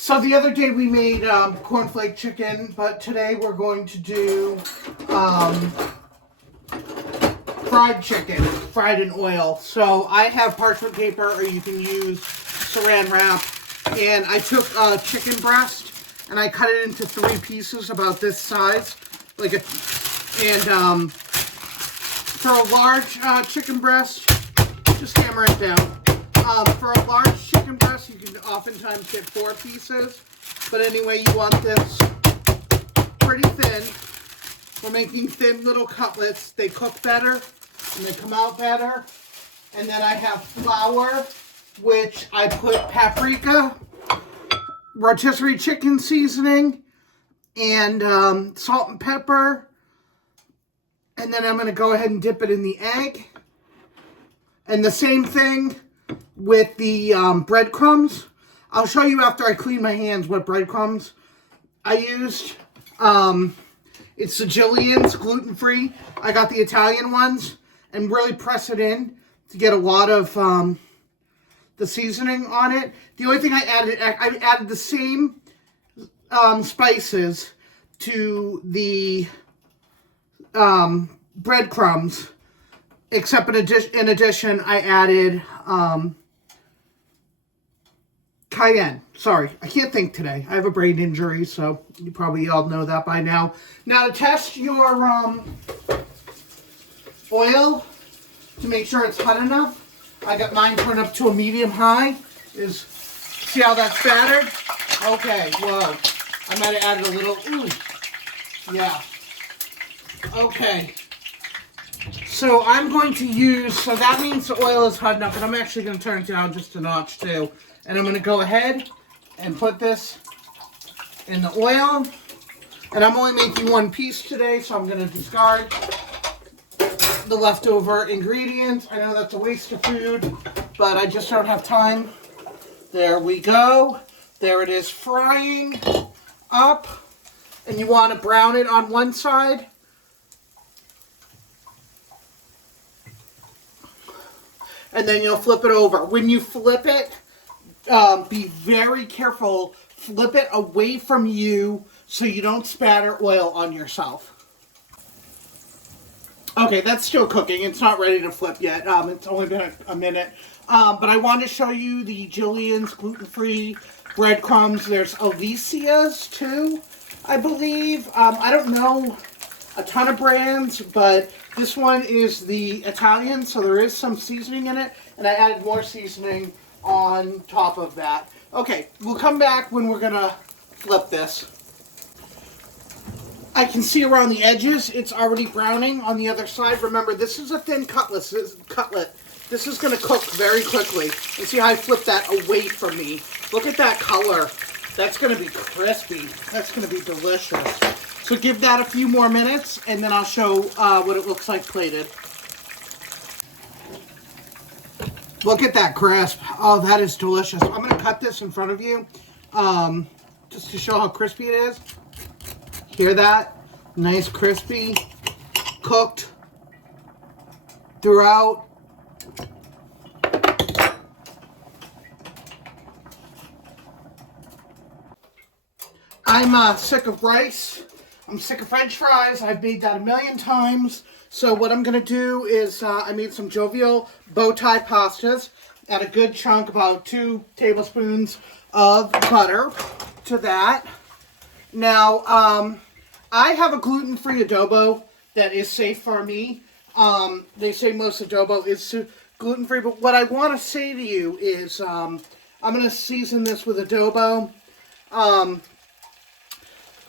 So the other day we made cornflake chicken, but today we're going to do fried chicken, fried in oil. So I have parchment paper, or you can use saran wrap, and I took a chicken breast and I cut it into 3 pieces about this size, for a large chicken breast, just hammer it down. For a large chicken breast, you can oftentimes get 4 pieces. But anyway, you want this pretty thin. We're making thin little cutlets. They cook better and they come out better. And then I have flour, which I put paprika, rotisserie chicken seasoning, and salt and pepper. And then I'm going to go ahead and dip it in the egg. And the same thing with the breadcrumbs. I'll show you after I clean my hands what breadcrumbs I used. It's the Jillian's gluten-free. I got the Italian ones and really press it in to get a lot of the seasoning on it. The only thing I added the same spices to the breadcrumbs, except in addition I added cayenne. Sorry, I can't think today. I have a brain injury, so you probably all know that by now. Now to test your oil, to make sure it's hot enough, I got mine turned up to a medium high. See how that's battered? Okay, whoa. I might have added a little, yeah. Okay. So I'm going to use, so that means the oil is hot enough, and I'm actually going to turn it down just a notch too. And I'm going to go ahead and put this in the oil. And I'm only making 1 piece today, so I'm going to discard the leftover ingredients. I know that's a waste of food, but I just don't have time. There we go. There it is, frying up. And you want to brown it on one side. And then you'll flip it over. When you flip it, be very careful. Flip it away from you so you don't spatter oil on yourself. Okay, that's still cooking. It's not ready to flip yet. It's only been a minute. But I want to show you the Jillian's gluten-free breadcrumbs. There's Alicia's too, I believe. I don't know a ton of brands, but this one is the Italian, so there is some seasoning in it, and I added more seasoning on top of that. Okay, we'll come back when we're gonna flip this. I can see around the edges, it's already browning on the other side. Remember, this is a thin cutlet. This is gonna cook very quickly. And see how I flip that away from me? Look at that color. That's gonna be crispy. That's gonna be delicious. So give that a few more minutes, and then I'll show what it looks like plated. Look at that crisp. Oh, that is delicious. I'm going to cut this in front of you just to show how crispy it is. Hear that? Nice, crispy, cooked throughout. I'm sick of rice. I'm sick of French fries. I've made that a million times. So what I'm going to do is I made some jovial bow tie pastas. Add a good chunk, about 2 tablespoons of butter to that. Now, I have a gluten-free adobo that is safe for me. They say most adobo is gluten-free, but what I want to say to you is I'm going to season this with adobo.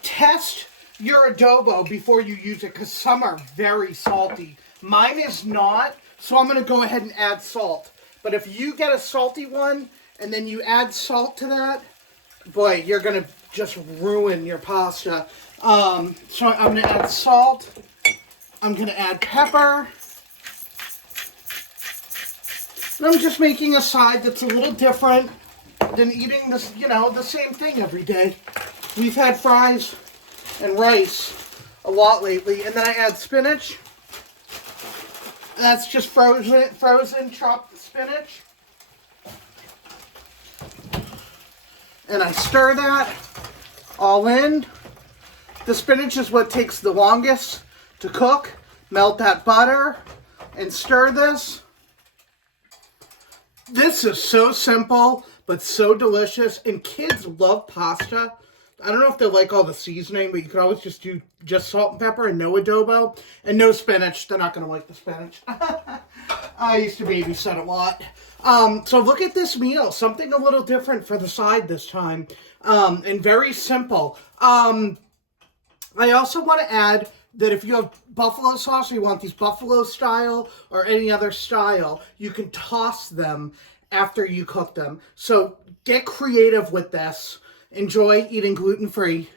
Test your adobo before you use it, because some are very salty. Mine is not, so I'm going to go ahead and add salt. But if you get a salty one and then you add salt to that, boy, you're going to just ruin your pasta. So I'm going to add salt. I'm going to add pepper. And I'm just making a side that's a little different than eating this, the same thing every day. We've had fries and rice a lot lately, and then I add spinach. That's just frozen chopped spinach. and I stir that all in. The spinach is what takes the longest to cook. Melt that butter and stir this. This is so simple, but so delicious. And kids love pasta. I don't know if they like all the seasoning, but you can always just do just salt and pepper and no adobo. And no spinach. They're not going to like the spinach. I used to babysit a lot. So look at this meal. Something a little different for the side this time. And very simple. I also want to add that if you have buffalo sauce or you want these buffalo style or any other style, you can toss them after you cook them. So get creative with this. Enjoy eating gluten-free.